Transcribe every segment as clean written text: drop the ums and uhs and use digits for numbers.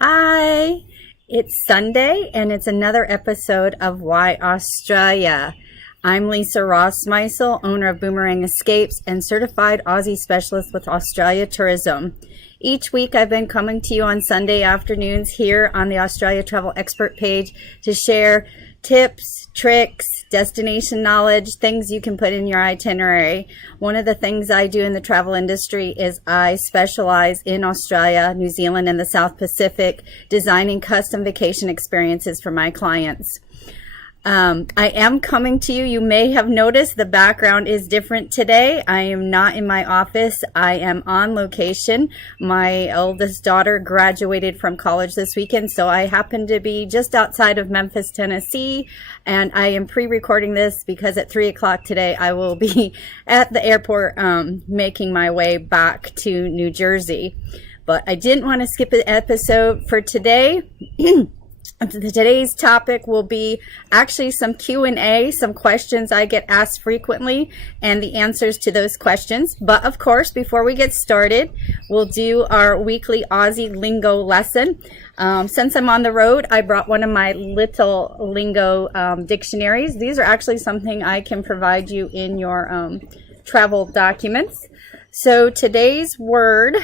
Hi, it's Sunday and it's another episode of Why Australia. I'm Lisa Rossmeissl, owner of Boomerang Escapes and certified Aussie specialist with Australia Tourism. Each week I've been coming to you on Sunday afternoons here on the Australia Travel Expert page to share tips, tricks, destination knowledge, things you can put in your itinerary. One of the things I do in the travel industry is I specialize in Australia, New Zealand, and the South Pacific, designing custom vacation experiences for my clients. I am coming to you. You may have noticed the background is different today. I am not in my office. I am on location. My oldest daughter graduated from college this weekend, so I happen to be just outside of Memphis, Tennessee, and I am pre-recording this because at 3 o'clock today I will be at the airport making my way back to New Jersey. But I didn't want to skip an episode for today. Today's topic will be actually some Q&A, some questions I get asked frequently, and the answers to those questions. But of course, before we get started, we'll do our weekly Aussie lingo lesson. Since I'm on the road, I brought one of my little lingo dictionaries. These are actually something I can provide you in your travel documents. So today's word,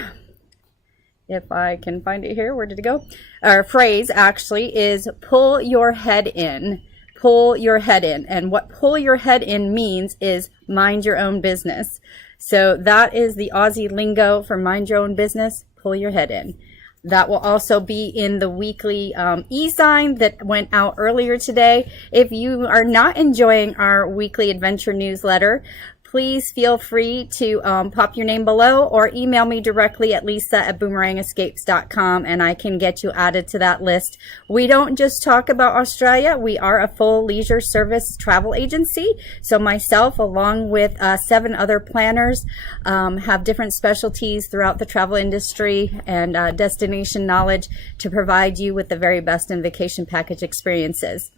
if I can find it here, where did it go? Our phrase actually is pull your head in. Pull your head in. And what pull your head in means is mind your own business. So that is the Aussie lingo for mind your own business, pull your head in. That will also be in the weekly e-sign that went out earlier today. If you are not enjoying our weekly adventure newsletter, please feel free to pop your name below or email me directly at lisa@boomerangescapes.com and I can get you added to that list. We don't just talk about Australia. We are a full leisure service travel agency. So myself, along with 7 other planners, have different specialties throughout the travel industry and destination knowledge to provide you with the very best in vacation package experiences.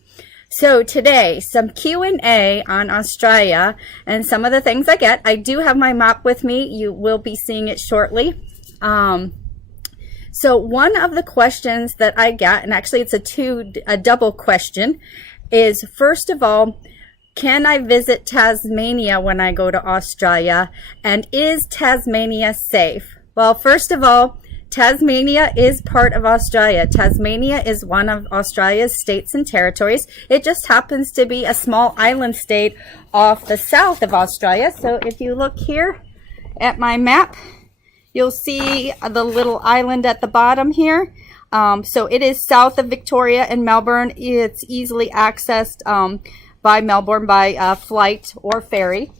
So today, some Q&A on Australia and some of the things I get. I do have my map with me. You will be seeing it shortly. So one of the questions that I get, and actually it's a double question, is first of all, can I visit Tasmania when I go to Australia? And is Tasmania safe? Well, first of all, Tasmania is part of Australia. Tasmania is one of Australia's states and territories. It just happens to be a small island state off the south of Australia. So if you look here at my map, you'll see the little island at the bottom here. So it is south of Victoria and Melbourne. It's easily accessed by Melbourne by flight or ferry.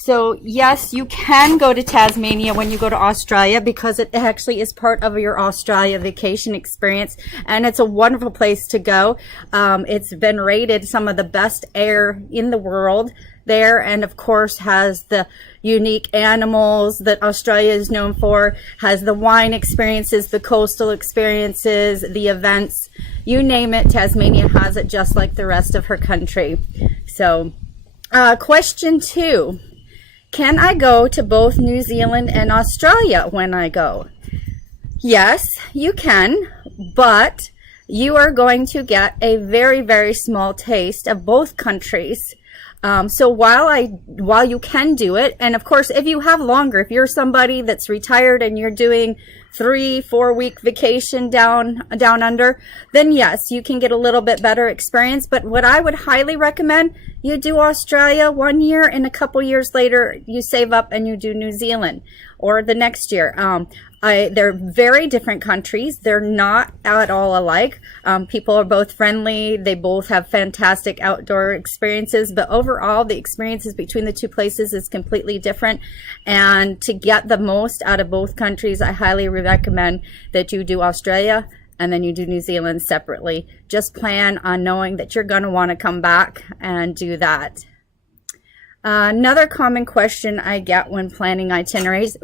So yes, you can go to Tasmania when you go to Australia because it actually is part of your Australia vacation experience, and it's a wonderful place to go. It's been rated some of the best air in the world there, and of course has the unique animals that Australia is known for, has the wine experiences, the coastal experiences, the events, you name it, Tasmania has it just like the rest of her country. So question 2. Can I go to both New Zealand and Australia when I go? Yes, you can, but you are going to get a very, very small taste of both countries. So while you can do it, and of course, if you have longer, if you're somebody that's retired and you're doing 3-4 week vacation down under, then yes, you can get a little bit better experience. But what I would highly recommend, you do Australia 1 year and a couple years later, you save up and you do New Zealand or the next year. They're very different countries. They're not at all alike. People are both friendly. They both have fantastic outdoor experiences, but overall the experiences between the two places is completely different. And to get the most out of both countries, I highly recommend that you do Australia and then you do New Zealand separately. Just plan on knowing that you're going to want to come back and do that. Another common question I get when planning itineraries,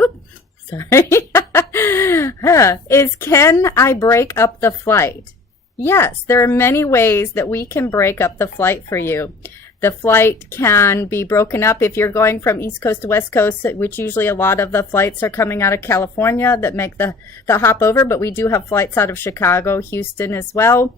is can I break up the flight? Yes, there are many ways that we can break up the flight for you. The flight can be broken up if you're going from East Coast to West Coast, which usually a lot of the flights are coming out of California that make the hop over, but we do have flights out of Chicago, Houston as well.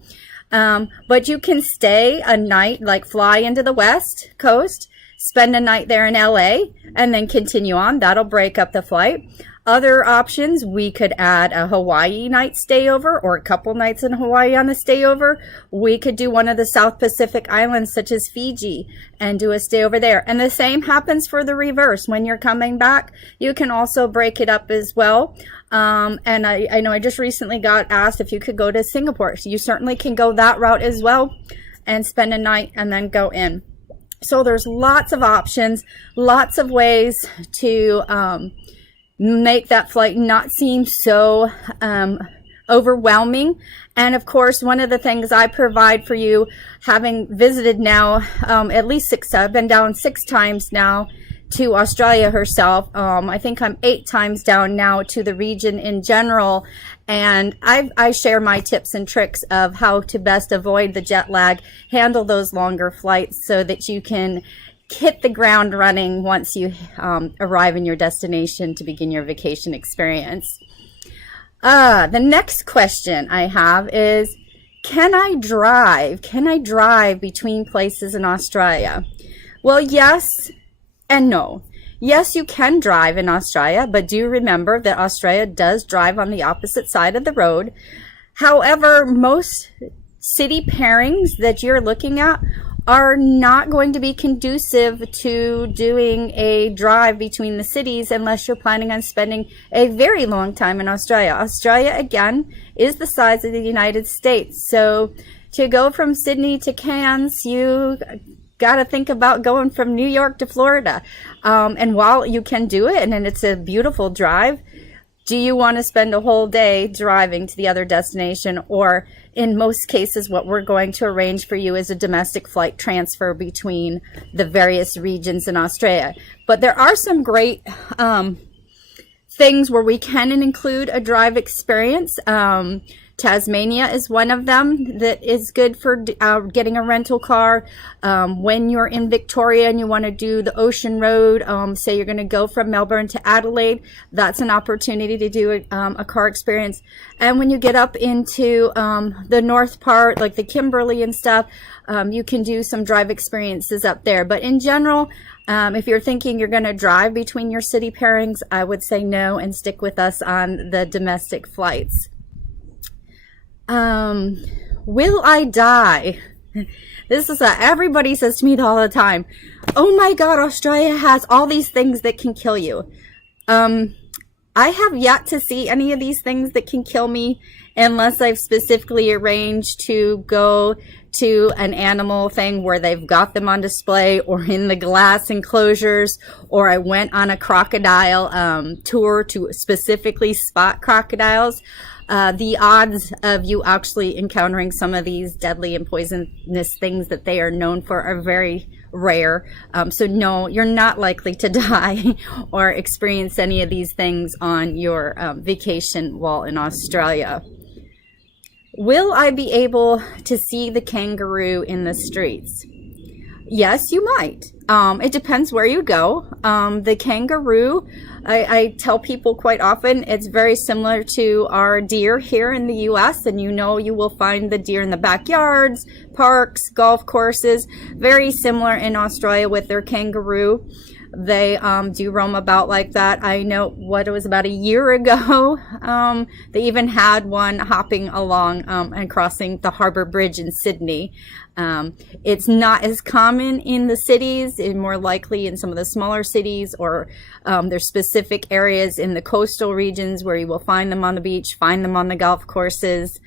But you can stay a night, like fly into the West Coast, spend a night there in LA, and then continue on. That'll break up the flight. Other options, we could add a Hawaii night stay over or a couple nights in Hawaii on the stay over. We could do one of the South Pacific islands such as Fiji and do a stay over there. And the same happens for the reverse. When you're coming back, you can also break it up as well. And I know I just recently got asked if you could go to Singapore. So you certainly can go that route as well and spend a night and then go in. So there's lots of options, lots of ways to make that flight not seem so overwhelming. And of course, one of the things I provide for you, having visited now at least I've been down 6 times now to Australia herself. I think I'm 8 times down now to the region in general. And I share my tips and tricks of how to best avoid the jet lag, handle those longer flights so that you can hit the ground running once you arrive in your destination to begin your vacation experience. The next question I have is, can I drive? Can I drive between places in Australia? Well, yes and no. Yes, you can drive in Australia, but do remember that Australia does drive on the opposite side of the road. However, most city pairings that you're looking at are not going to be conducive to doing a drive between the cities unless you're planning on spending a very long time in Australia. Australia, again, is the size of the United States. So to go from Sydney to Cairns, you got to think about going from New York to Florida. And while you can do it, and it's a beautiful drive, do you want to spend a whole day driving to the other destination? Or in most cases, what we're going to arrange for you is a domestic flight transfer between the various regions in Australia. But there are some great things where we can include a drive experience. Tasmania is one of them that is good for getting a rental car. When you're in Victoria and you want to do the ocean road, say you're going to go from Melbourne to Adelaide, that's an opportunity to do a car experience. And when you get up into the north part, like the Kimberley and stuff, you can do some drive experiences up there. But in general, if you're thinking you're going to drive between your city pairings, I would say no and stick with us on the domestic flights. Will I die? This is everybody says to me all the time, oh my God, Australia has all these things that can kill you. I have yet to see any of these things that can kill me unless I've specifically arranged to go to an animal thing where they've got them on display or in the glass enclosures, or I went on a crocodile tour to specifically spot crocodiles. The odds of you actually encountering some of these deadly and poisonous things that they are known for are very rare. So no, you're not likely to die or experience any of these things on your vacation while in Australia. Will I be able to see the kangaroo in the streets? Yes, you might. It depends where you go. The kangaroo, I tell people quite often, it's very similar to our deer here in the U.S. And you will find the deer in the backyards, parks, golf courses. Very similar in Australia with their kangaroo. They do roam about like that. I know it was about a year ago. They even had one hopping along and crossing the Harbour Bridge in Sydney. It's not as common in the cities, and more likely in some of the smaller cities, or there's specific areas in the coastal regions where you will find them on the beach, find them on the golf courses.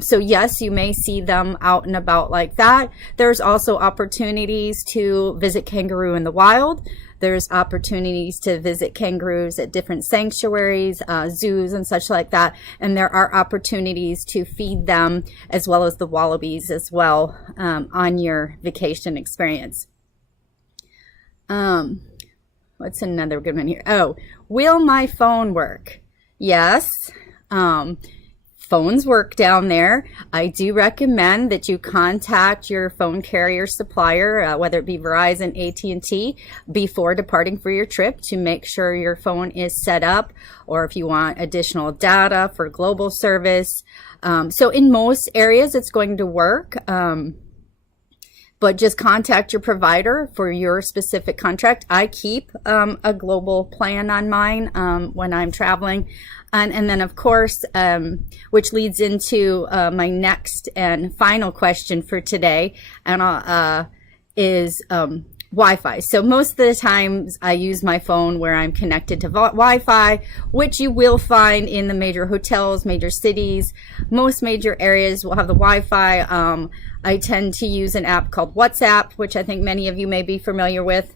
So yes, you may see them out and about like that. There's also opportunities to visit kangaroo in the wild. There's opportunities to visit kangaroos at different sanctuaries, zoos and such like that. And there are opportunities to feed them as well as the wallabies as well on your vacation experience. What's another good one here? Oh, will my phone work? Yes. Phone phones work down there. I do recommend that you contact your phone carrier supplier, whether it be Verizon, AT&T, before departing for your trip to make sure your phone is set up, or if you want additional data for global service. So in most areas, it's going to work. But just contact your provider for your specific contract. I keep a global plan on mine when I'm traveling. And then, of course, which leads into my next and final question for today, and is Wi-Fi. So most of the times I use my phone where I'm connected to Wi-Fi, which you will find in the major hotels, major cities. Most major areas will have the Wi-Fi. I tend to use an app called WhatsApp, which I think many of you may be familiar with,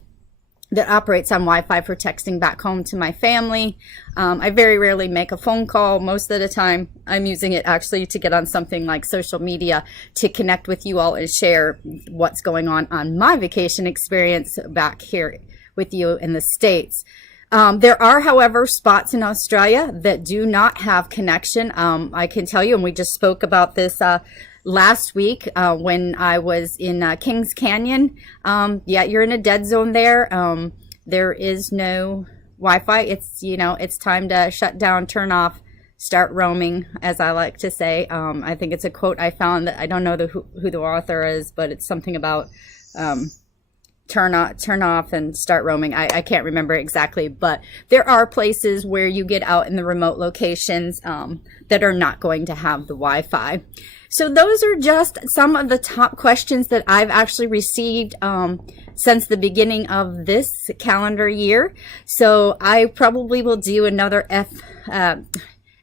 that operates on Wi-Fi for texting back home to my family. I very rarely make a phone call. Most of the time, I'm using it actually to get on something like social media to connect with you all and share what's going on my vacation experience back here with you in the States. There are, however, spots in Australia that do not have connection. I can tell you, and we just spoke about this last week when I was in Kings Canyon. Yeah, you're in a dead zone there. There is no Wi-Fi. It's time to shut down, turn off, start roaming, as I like to say. I think it's a quote I found that I don't know who the author is, but it's something about turn off and start roaming. I can't remember exactly, but there are places where you get out in the remote locations that are not going to have the Wi-Fi. So those are just some of the top questions that I've actually received since the beginning of this calendar year. So I probably will do another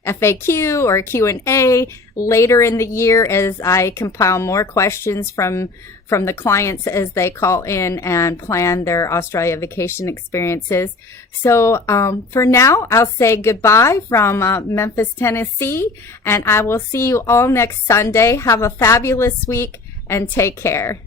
FAQ or Q&A later in the year as I compile more questions from the clients as they call in and plan their Australia vacation experiences. So for now, I'll say goodbye from Memphis, Tennessee, and I will see you all next Sunday. Have a fabulous week and take care.